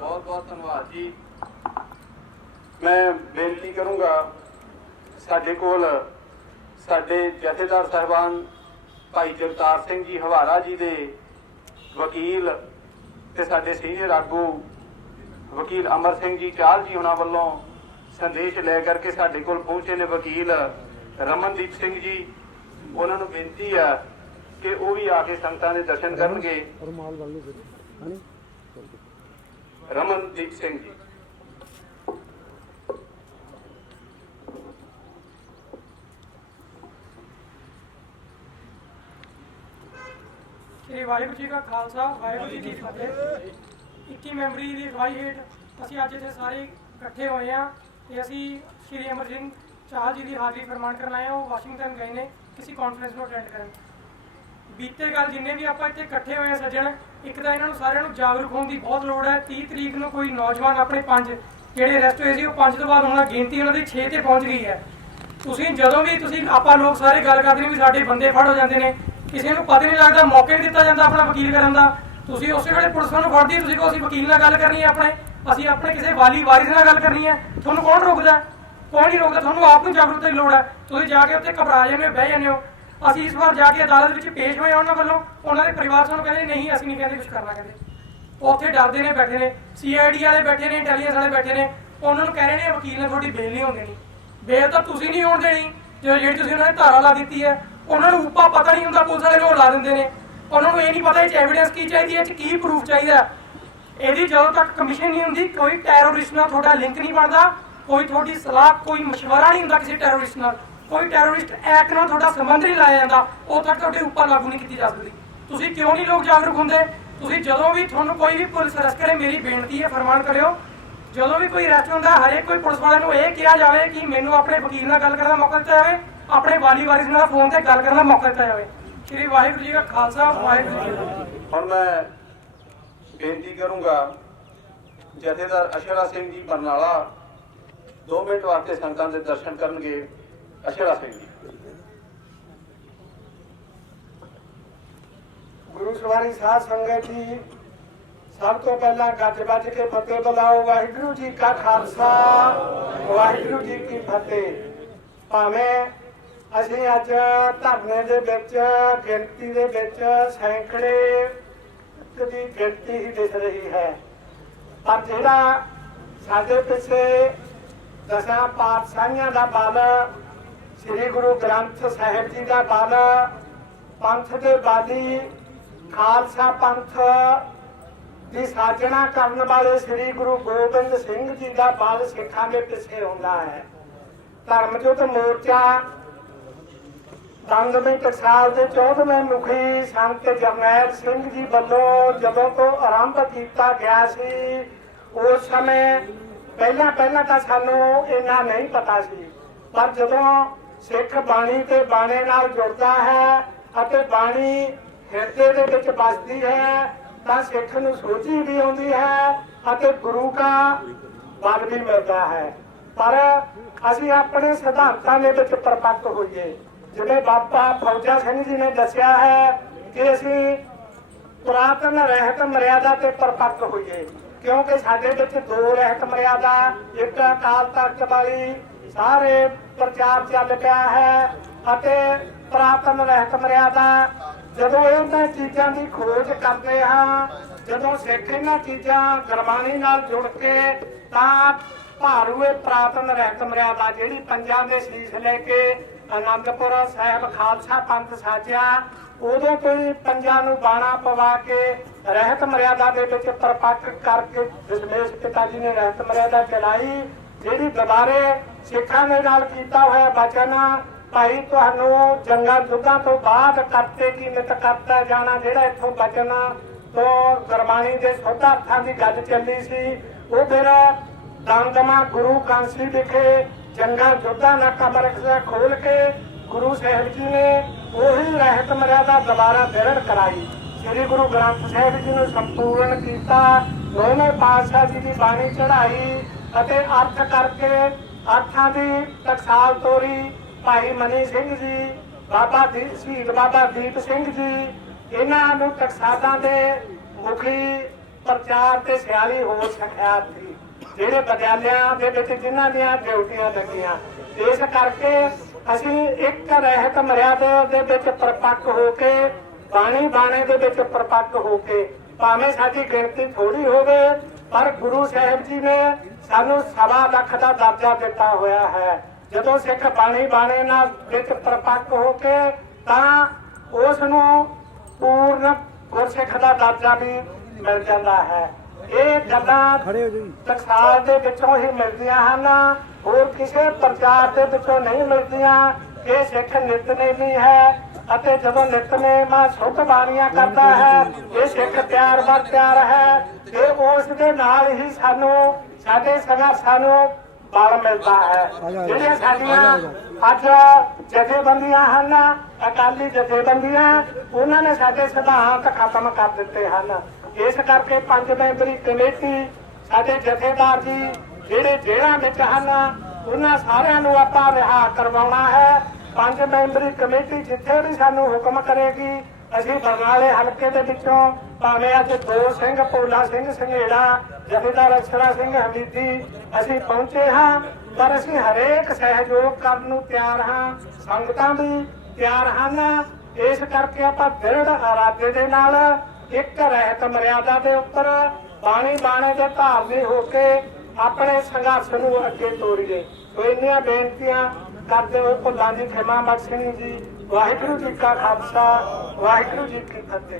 ਬਹੁਤ ਬਹੁਤ ਧੰਨਵਾਦ ਜੀ। ਮੈਂ ਬੇਨਤੀ ਕਰੂੰਗਾ ਸਾਡੇ ਕੋਲ ਸਾਡੇ ਜਥੇਦਾਰ ਸਾਹਿਬਾਨ ਭਾਈ ਜਗਤਾਰ ਸਿੰਘ ਜੀ ਹਵਾਰਾ ਜੀ ਦੇ ਵਕੀਲ ਤੇ ਸਾਡੇ ਸੀਨੀਅਰ ਆਗੂ ਵਕੀਲ ਅਮਰ ਸਿੰਘ ਜੀ ਚਾਲ ਜੀ ਉਹਨਾਂ ਵੱਲੋਂ ਸੰਦੇਸ਼ ਲੈ ਕਰਕੇ ਸਾਡੇ ਕੋਲ ਪਹੁੰਚੇ ਨੇ ਵਕੀਲ ਰਮਨਦੀਪ ਸਿੰਘ ਜੀ। ਉਹਨਾਂ ਨੂੰ ਬੇਨਤੀ ਆ ਕਿ ਉਹ ਵੀ ਆ ਕੇ ਸੰਗਤਾਂ ਦੇ ਦਰਸ਼ਨ ਕਰਨਗੇ। ਰਮਨਦੀਪ ਸਿੰਘ ਜੀ। ਸ੍ਰੀ ਵਾਹਿਗੁਰੂ ਜੀ ਕਾ ਖਾਲਸਾ, ਵਾਹਿਗੁਰੂ ਜੀ ਦੀ ਫਤਿਹ। 21 ਮੈਂਬਰੀ ਦੀ ਅਗਵਾਈ ਹੇਠ ਅਸੀਂ ਅੱਜ ਇੱਥੇ ਸਾਰੇ ਇਕੱਠੇ ਹੋਏ ਹਾਂ ਤੇ ਅਸੀਂ ਸ੍ਰੀ ਅਮਰ ਸਿੰਘ ਚਾਹ ਜੀ ਦੀ ਹਾਜ਼ਰੀ ਪ੍ਰਮਾਣ ਕਰਨ ਆਏ ਹਾਂ। ਉਹ ਵਾਸ਼ਿੰਗਟਨ ਗਏ ਨੇ ਕਿਸੇ ਕਾਨਫਰੰਸ ਨੂੰ ਅਟੈਂਡ ਕਰਨ। ਬੀਤੇ ਗੱਲ ਜਿੰਨੇ ਵੀ ਆਪਾਂ ਇੱਥੇ ਇਕੱਠੇ ਹੋਏ ਆ ਸੱਜਣ, ਇੱਕ ਤਾਂ ਇਹਨਾਂ ਨੂੰ ਸਾਰਿਆਂ ਨੂੰ ਜਾਗਰੂਕ ਹੋਣ ਦੀ ਬਹੁਤ ਲੋੜ ਹੈ। 30 ਤਰੀਕ ਨੂੰ ਕੋਈ ਨੌਜਵਾਨ ਆਪਣੇ ਪੰਜ ਜਿਹੜੇ ਅਰੈਸਟ ਹੋਏ ਸੀ, ਉਹ ਪੰਜ ਤੋਂ ਬਾਅਦ ਹੁਣ ਗਿਣਤੀ ਉਹਨਾਂ ਦੀ 6 ਤੇ ਪਹੁੰਚ ਗਈ ਹੈ। ਤੁਸੀਂ ਜਦੋਂ ਵੀ ਤੁਸੀਂ ਆਪਾਂ ਲੋਕ ਸਾਰੇ ਗੱਲ ਕਰਦੇ ਨੇ ਵੀ ਸਾਡੇ ਬੰਦੇ ਫੜ ਹੋ ਜਾਂਦੇ ਨੇ। ਕਿਸੇ ਨੂੰ ਪਤਾ ਨਹੀਂ ਲੱਗਦਾ, ਮੌਕੇ ਨਹੀਂ ਦਿੱਤਾ ਜਾਂਦਾ ਆਪਣਾ ਵਕੀਲ ਕਰਨ ਦਾ। ਤੁਸੀਂ ਉਸੇ ਵੇਲੇ ਪੁਲਿਸ ਨੂੰ ਫੜਦੀ, ਤੁਸੀਂ ਕਹੋ ਅਸੀਂ ਵਕੀਲ ਨਾਲ ਗੱਲ ਕਰਨੀ ਹੈ ਆਪਣੇ। ਅਸੀਂ ਆਪਣੇ ਕਿਸੇ ਵਾਲੀ ਵਾਰਿਸ ਨਾਲ ਗੱਲ ਕਰਨੀ ਹੈ। ਤੁਹਾਨੂੰ ਕੌਣ ਰੋਕਦਾ? ਕੋਈ ਨਹੀਂ ਰੋਕਦਾ? ਤੁਹਾਨੂੰ ਆਪ ਨੂੰ ਜਾਗਰੂਕਤਾ ਦੀ ਲੋੜ ਹੈ। ਤੁਸੀਂ ਜਾ ਕੇ ਉੱਥੇ ਘਬਰਾ ਜਾਂਦੇ ਹੋ, ਬਹਿ ਜਾਂਦੇ ਹੋ। ਅਸੀਂ ਇਸ ਵਾਰ ਜਾ ਕੇ ਅਦਾਲਤ ਵਿੱਚ ਪੇਸ਼ ਹੋਏ ਹਾਂ ਉਹਨਾਂ ਵੱਲੋਂ। ਉਹਨਾਂ ਦੇ ਪਰਿਵਾਰ ਸਾਨੂੰ ਕਹਿੰਦੇ ਨਹੀਂ, ਅਸੀਂ ਨਹੀਂ ਕਹਿੰਦੇ ਕੁਝ ਕਰਨਾ ਕਹਿੰਦੇ। ਉਹ ਉੱਥੇ ਡਰਦੇ ਨੇ, ਬੈਠੇ ਨੇ। ਸੀਆਈਡੀ ਵਾਲੇ ਬੈਠੇ ਨੇ ਇੰਟੈਲੀਜੈਂਸ ਵਾਲੇ ਬੈਠੇ ਨੇ। ਉਹਨਾਂ ਨੂੰ ਕਹਿ ਰਹੇ ਨੇ, ਵਕੀਲ ਨੇ ਤੁਹਾਡੀ ਬੇਲ ਨਹੀਂ ਹੋਣ ਦੇਣੀ। ਬੇਲ ਤਾਂ ਤੁਸੀਂ ਨਹੀਂ ਹੋਣ ਦੇਣੀ। ਜੋ ਜਿਹੜੀ ਤੁਸੀਂ ਉਹਨਾਂ ਨੇ ਧਾਰਾ ਲਾ ਦਿੱਤੀ ਹੈ, ਉਹਨਾਂ ਨੂੰ ਉੱਪਾ ਪਤਾ ਨਹੀਂ ਹੁੰਦਾ, ਪੁਲਿਸ ਵਾਲੇ ਰੋਲ ਲਾ ਦਿੰਦੇ ਨੇ। ਉਹਨਾਂ ਨੂੰ ਇਹ ਨਹੀਂ ਪਤਾ ਇਹ ਚ ਐਵੀਡੈਂਸ ਕੀ ਚਾਹੀਦੀ ਹੈ ਇਹ ਚ ਕੀ ਪ੍ਰੂਫ ਚਾਹੀਦਾ ਇਹਦੀ ਜਦੋਂ ਤੱਕ ਕਮਿਸ਼ਨ ਨਹੀਂ ਹੁੰਦੀ, ਕੋਈ ਟੈਰੋਰਿਸਟ ਨਾਲ ਤੁਹਾਡਾ ਲਿੰਕ ਨਹੀਂ ਬਣਦਾ, ਕੋਈ ਤੁਹਾਡੀ ਸਲਾਹ, ਕੋਈ ਮਸ਼ਵਰਾ ਨਹੀਂ ਹੁੰਦਾ ਕਿਸੇ ਟੈਰੋਰਿਸਟ ਨਾਲ। ਕੋਈ ਟੈਰੋਰਿਸਟ ਐਕਟ ਨਾਲ ਤੁਹਾਡਾ ਸੰਬੰਧ ਨਹੀਂ ਲਾਇਆ ਜਾਂਦਾ, ਉਹ ਤੱਕ ਤੁਹਾਡੇ ਉੱਪਰ ਲਾਗੂ ਨਹੀਂ ਕੀਤੀ ਜਾ ਸਕਦੀ। ਤੁਸੀਂ ਕਿਉਂ ਨਹੀਂ ਲੋਕ ਜਾਗਰੂਕ ਹੁੰਦੇ? ਤੁਸੀਂ ਜਦੋਂ ਵੀ ਤੁਹਾਨੂੰ ਕੋਈ ਵੀ ਪੁਲਿਸ ਅਰੈਸਟ ਕਰੇ, ਮੇਰੀ ਬੇਨਤੀ ਹੈ, ਫਰਮਾਨ ਕਰਿਓ, ਜਦੋਂ ਵੀ ਕੋਈ ਅਰੈਸਟ ਹੁੰਦਾ ਹਰੇਕ ਕੋਈ ਪੁਲਿਸ ਵਾਲੇ ਨੂੰ ਇਹ ਕਿਹਾ ਜਾਵੇ ਕਿ ਮੈਨੂੰ ਆਪਣੇ ਵਕੀਲ ਨਾਲ ਗੱਲ ਕਰਨ ਦਾ ਮੌਕਾ ਦਿੱਤਾ ਜਾਵੇ, ਆਪਣੇ ਵਾਲੀ ਵਾਰਿਸ ਨਾਲ ਫੋਨ ਤੇ ਗੱਲ ਕਰਨ ਦਾ ਮੌਕਾ ਦਿੱਤਾ ਜਾਵੇ। ਸ਼੍ਰੀ ਵਾਹਿਗੁਰੂ ਜੀ ਕਾ ਖਾਲਸਾ, ਵਾਹਿਗੁਰੂ ਜੀ ਕੀ ਹੁਣ ਮੈਂ ਬੇਨਤੀ ਕਰੂੰਗਾ, ਜਥੇਦਾਰ ਅਸ਼ਰਾ ਸਿੰਘ ਜੀ ਬਰਨਾਲਾ 2 ਮਿੰਟ ਵਾਸਤੇ ਸੰਗਤਾਂ ਦੇ ਦਰਸ਼ਨ ਕਰਨਗੇ। ਅਸ਼ਰਾ ਸਿੰਘ ਜੀ ਗੁਰੂ ਸਵਾਰੀ ਸਾਧ ਸੰਗਤ ਜੀ, ਸਭ ਤੋਂ ਪਹਿਲਾਂ ਗੱਜ ਵੱਜ ਕੇ ਫਤਿਹ ਬੁਲਾਓ ਵਾਹਿਗੁਰੂ ਜੀ ਕਾ ਖਾਲਸਾ, ਵਾਹਿਗੁਰੂ ਜੀ ਕੀ ਫਤਿਹ। ਭਾਵੇਂ ਅਸੀਂ ਅੱਜ ਧਰਨੇ ਦੇ ਵਿੱਚ, ਗਿਣਤੀ ਦੇ ਵਿੱਚ ਸੈਂਕੜੇ ਦੀ ਗਿਣਤੀ ਹੀ ਦਿਖ ਰਹੀ ਹੈ। ਪਰ ਜਿਹੜਾ ਸਾਡੇ ਪਿੱਛੇ ਦਸਾਂ ਪਾਤਸ਼ਾਹੀਆਂ ਦਾ ਬਲ ਸ੍ਰੀ ਗੁਰੂ ਗ੍ਰੰਥ ਸਾਹਿਬ ਜੀ ਦਾ ਬਲ, ਪੰਥ ਦੇ ਬਾਲੀ, ਖਾਲਸਾ ਪੰਥ ਦੀ ਸਾਜਣਾ ਕਰਨ ਵਾਲੇ ਸ੍ਰੀ ਗੁਰੂ ਗੋਬਿੰਦ ਸਿੰਘ ਜੀ ਦਾ ਬਲ ਸਿੱਖਾਂ ਦੇ ਪਿੱਛੇ ਹੁੰਦਾ ਹੈ। ਧਰਮ ਮੋਰਚਾ ਦੰਦਮੀ ਟਕਸਾਲ ਦੇ 14ਵੇਂ ਮੁਖੀ ਸੰਤ ਜਰਨੈਲ ਸਿੰਘ ਜੀ ਵੱਲੋਂ ਜਦੋਂ ਤੋਂ ਆਰੰਭ ਕੀਤਾ ਗਿਆ ਸੀ, ਉਸ ਸਮੇਂ ਪਹਿਲਾਂ ਪਹਿਲਾਂ ਤਾਂ ਸਾਨੂੰ ਇੰਨਾ ਨਹੀਂ ਪਤਾ ਸੀ, ਪਰ ਜਦੋਂ ਸਿੱਖ ਬਾਣੀ ਤੇ ਬਾਣੇ ਨਾਲ ਜੁੜਦਾ ਹੈ ਅਤੇ ਬਾਣੀ ਹਿਰਦੇ ਦੇ ਵਿੱਚ ਵੱਸਦੀ ਹੈ, ਤਾਂ ਸਿੱਖ ਨੂੰ ਸੋਝੀ ਵੀ ਆਉਂਦੀ ਹੈ ਅਤੇ ਗੁਰੂ ਦਾ ਬਲ ਵੀ ਮਿਲਦਾ ਹੈ। ਪਰ ਅਸੀਂ ਆਪਣੇ ਸਿਧਾਂਤਾਂ ਦੇ ਵਿੱਚ ਪਰਪੱਕ ਹੋਈਏ। ਜਿਵੇਂ ਬਾਬਾ ਫੌਜਾ ਸਿੰਘ ਜੀ ਨੇ ਦੱਸਿਆ ਹੈ ਕਿ ਅਸੀਂ ਪੁਰਾਤਨ ਰਹਿਤ ਮਰਿਆਦਾ ਤੇ ਪਰਪੱਕ ਹੋਈਏ, ਕਿਉਂਕਿ ਸਾਡੇ ਵਿੱਚ ਦੋ ਰਹਿਤ ਮਰਿਆਦਾ, ਇੱਕ ਅਕਾਲ ਤਖਤ ਵਾਲੀ, ਸਾਰੇ ਪ੍ਰਚਾਰ ਚੱਲ ਪਿਆ ਹੈ ਅਤੇ ਪੁਰਾਤਨ ਰਹਿਤ ਮਰਿਆਦਾ ਜਦੋਂ ਇਹਨਾਂ ਚੀਜ਼ਾਂ ਦੀ ਖੋਜ ਕਰਦੇ ਹਾਂ, ਜਦੋਂ ਸਿੱਖ ਇਹਨਾਂ ਚੀਜ਼ਾਂ ਗੁਰਬਾਣੀ ਨਾਲ ਜੁੜ ਕੇ, ਤਾਂ ਭਾਰੂਏ ਪ੍ਰਾਤਨ ਰਹਿਤ ਮਰਿਆਦਾ ਜਿਹੜੀ ਪੰਜਾਂ ਦੇ ਸੀਸ ਲੈ ਕੇ ਆਨੰਦਪੁਰ ਸਾਹਿਬ ਖਾਲਸਾ ਪੰਥ ਸਾਜਿਆ, ਉਦੋਂ ਤੋਂ ਹੀ ਪੰਜਾਂ ਨੂੰ ਬਾਣਾ ਪਵਾ ਕੇ ਰਹਿਤ ਮਰਿਆਦਾ ਦੇ ਵਿੱਚ ਪ੍ਰਪੱਕ ਕਰਕੇ ਦਸ਼ਮੇਸ਼ ਪਿਤਾ ਜੀ ਨੇ ਰਹਿਤ ਮਰਿਆਦਾ ਚਲਾਈ, ਜਿਹੜੀ ਦੁਬਾਰੇ ਸਿੱਖਾਂ ਦੇ ਨਾਲ ਕੀਤਾ ਹੋਇਆ ਬਚਨ ਭਾਈ ਤੁਹਾਨੂੰ ਜੰਗਾਂ ਯੁੱਧਾਂ ਤੋਂ ਬਾਅਦ ਕਰਤੇ ਕੀ ਮਿਤ ਕਰਤਾ ਜਾਣਾ, ਜਿਹੜਾ ਇੱਥੋਂ ਬਚਨ ਤੋਂ ਗੁਰਬਾਣੀ ਦੇ ਸੋਧਾ ਅਰਥਾਂ ਦੀ ਗੱਲ ਚੱਲੀ ਸੀ, ਉਹ ਫਿਰ ਦਮਦਮਾ ਗੁਰੂ ਕਾਂਸੀ ਵਿਖੇ ਜੰਗਾਂ ਯੁੱਧਾਂ ਦਾ ਕਬਰ ਖੋਲ ਕੇ ਗੁਰੂ ਸਾਹਿਬ ਜੀ ਨੇ ਉਹੀ ਰਹਿਤ ਮਰਿਆਦਾ ਦੁਬਾਰਾ ਦ੍ਰਿੜ ਕਰਾਈ। ਸ੍ਰੀ ਗੁਰੂ ਗ੍ਰੰਥ ਸਾਹਿਬ ਜੀ ਨੂੰ ਸੰਪੂਰਨ ਕੀਤਾ, ਦੋਵੇਂ ਪਾਤਸ਼ਾਹ ਜੀ ਦੀ ਬਾਣੀ ਚੜ੍ਹਾਈ ਅਤੇ ਅਰਥ ਕਰਕੇ ਅਰਥਾਂ ਦੀ ਟਕਸਾਲ ਤੋਰੀ, ਭਾਈ ਮਨੀ ਸਿੰਘ ਜੀ, ਬਾਬਾ ਦੀਪ ਸ਼ਹੀਦ ਬਾਬਾ ਦੀਪ ਸਿੰਘ ਜੀ, ਇਹਨਾਂ ਨੂੰ ਟਕਸਾਲਾਂ ਦੇ ਮੁਖੀ ਪ੍ਰਚਾਰ ਤੇ ਸਿਆਲੀ ਹੋ ਸਕਿਆ ਸੀ ਜਿਹੜੇ ਵਿਦਿਆਲਿਆਂ ਦੇ ਵਿੱਚ ਜਿਨ੍ਹਾਂ ਦੀਆਂ ਡਿਊਟੀਆਂ ਲੱਗੀਆਂ। ਇਸ ਕਰਕੇ ਅਸੀਂ ਇੱਕ ਰਹਿਤ ਮਰਿਆਦਾ ਦੇ ਵਿੱਚ ਪ੍ਰਪੱਕ ਹੋ ਕੇ, ਬਾਣੀ ਬਾਣੇ ਦੇ ਵਿੱਚ ਪ੍ਰਪੱਕ ਹੋ ਕੇ, ਭਾਵੇਂ ਸਾਡੀ ਗਿਣਤੀ ਥੋੜੀ ਹੋਵੇ, ਪਰ ਗੁਰੂ ਸਾਹਿਬ ਜੀ ਨੇ ਸਾਨੂੰ ਸਵਾ ਲੱਖ ਦਾ ਦਰਜਾ ਦਿੱਤਾ ਹੋਇਆ ਹੈ। ਜਦੋਂ ਸਿੱਖ ਬਾਣੀ ਬਾਣੇ ਨਾਲ ਵਿੱਚ ਪ੍ਰਪੱਕ ਹੋ ਕੇ ਤਾਂ ਉਸ ਨੂੰ ਪੂਰਨ ਗੁਰਸਿੱਖ ਦਾ ਦਰਜਾ ਵੀ ਮਿਲ ਜਾਂਦਾ ਹੈ। ਇਹ ਗੱਲਾਂ ਟਕਸਾਲ ਦੇ ਵਿੱਚੋਂ ਹੀ ਮਿਲਦੀਆਂ ਹਨ। ਹੋਰ ਕਿਸੇ ਪ੍ਰਚਾਰ ਦੇ ਵਿੱਚੋਂ ਨਹੀਂ ਮਿਲਦੀਆਂ। ਇਹ ਸਿੱਖ ਨਿਤਨੇਮੀ ਹੈ ਅਤੇ ਜਦੋਂ ਨਿਤਨੇਮ ਸੁੱਧ ਬਾਣੀਆਂ ਕਰਦਾ ਹੈ ਇਹ ਸਿੱਖ ਪਿਆਰ ਬਰ ਪਿਆਰ ਹੈ। ਤੇ ਉਸ ਦੇ ਨਾਲ ਹੀ ਸਾਨੂੰ ਸਾਡੇ ਸੰਘਰਸ਼ਾਂ ਨੂੰ ਬਲ ਮਿਲਦਾ ਹੈ। ਜਿਹੜੀਆਂ ਸਾਡੀਆਂ ਅੱਜ ਜਥੇਬੰਦੀਆਂ ਹਨ ਅਕਾਲੀ ਜਥੇਬੰਦੀਆਂ ਉਹਨਾਂ ਨੇ ਸਾਡੇ ਸਿਧਾਂਤ ਖਤਮ ਕਰ ਦਿੱਤੇ ਹਨ। ਇਸ ਕਰਕੇ ਪੰਜ ਮੈਂਬਰੀ ਕਮੇਟੀ ਸਾਡੇ ਜਥੇਦਾਰ ਜੀ ਜਿਹੜੇ ਜੇਲ੍ਹਾਂ ਵਿੱਚ ਹਨ ਉਹਨਾਂ ਸਾਰਿਆਂ ਨੂੰ ਆਪਾਂ ਰਿਹਾ ਕਰਵਾਉਣਾ ਹੈ। ਪੰਜ ਮੈਂਬਰੀ ਕਮੇਟੀ ਜਿੱਥੇ ਵੀ ਸਾਨੂੰ ਹੁਕਮ ਕਰੇਗੀ ਅਸੀਂ ਬਰਨਾਲੇ ਹਲਕੇ ਦੇ ਵਿੱਚੋਂ ਭਾਵੇਂ ਅੱਜ ਦੋ ਸਿੰਘ, ਭੋਲਾ ਸਿੰਘ, ਸੰਘੇੜਾ, ਜਥੇਦਾਰ ਅਕਸ਼ਰਾ ਸਿੰਘ, ਹਮੀਦੀ, ਅਸੀਂ ਪਹੁੰਚੇ ਹਾਂ, ਪਰ ਅਸੀਂ ਹਰੇਕ ਸਹਿਯੋਗ ਕਰਨ ਨੂੰ ਤਿਆਰ ਹਾਂ, ਸੰਗਤਾਂ ਵੀ ਤਿਆਰ ਹਨ। ਇਸ ਕਰਕੇ ਆਪਾਂ ਦ੍ਰਿੜ ਇਰਾਦੇ ਦੇ ਨਾਲ ਇੱਕ ਰਹਿਤ ਮਰਿਆਦਾ ਦੇ ਉੱਪਰ ਬਾਣੀ ਬਾਣੇ ਦੇ ਧਾਰਨੀ ਹੋ ਕੇ ਆਪਣੇ ਸੰਘਰਸ਼ ਨੂੰ ਅੱਗੇ ਤੋਰੀਏ। ਸੋ ਇੰਨੀਆਂ ਬੇਨਤੀਆਂ ਕਰਦੇ ਹੋਏ ਭੁੱਲਾਂ ਦੀ ਖਿਮਾ ਬਖਸ਼ਣੀ ਜੀ, ਵਾਹਿਗੁਰੂ ਜੀ ਕਾ ਖਾਲਸਾ, ਵਾਹਿਗੁਰੂ ਜੀ ਕੀ ਫਤਿਹ।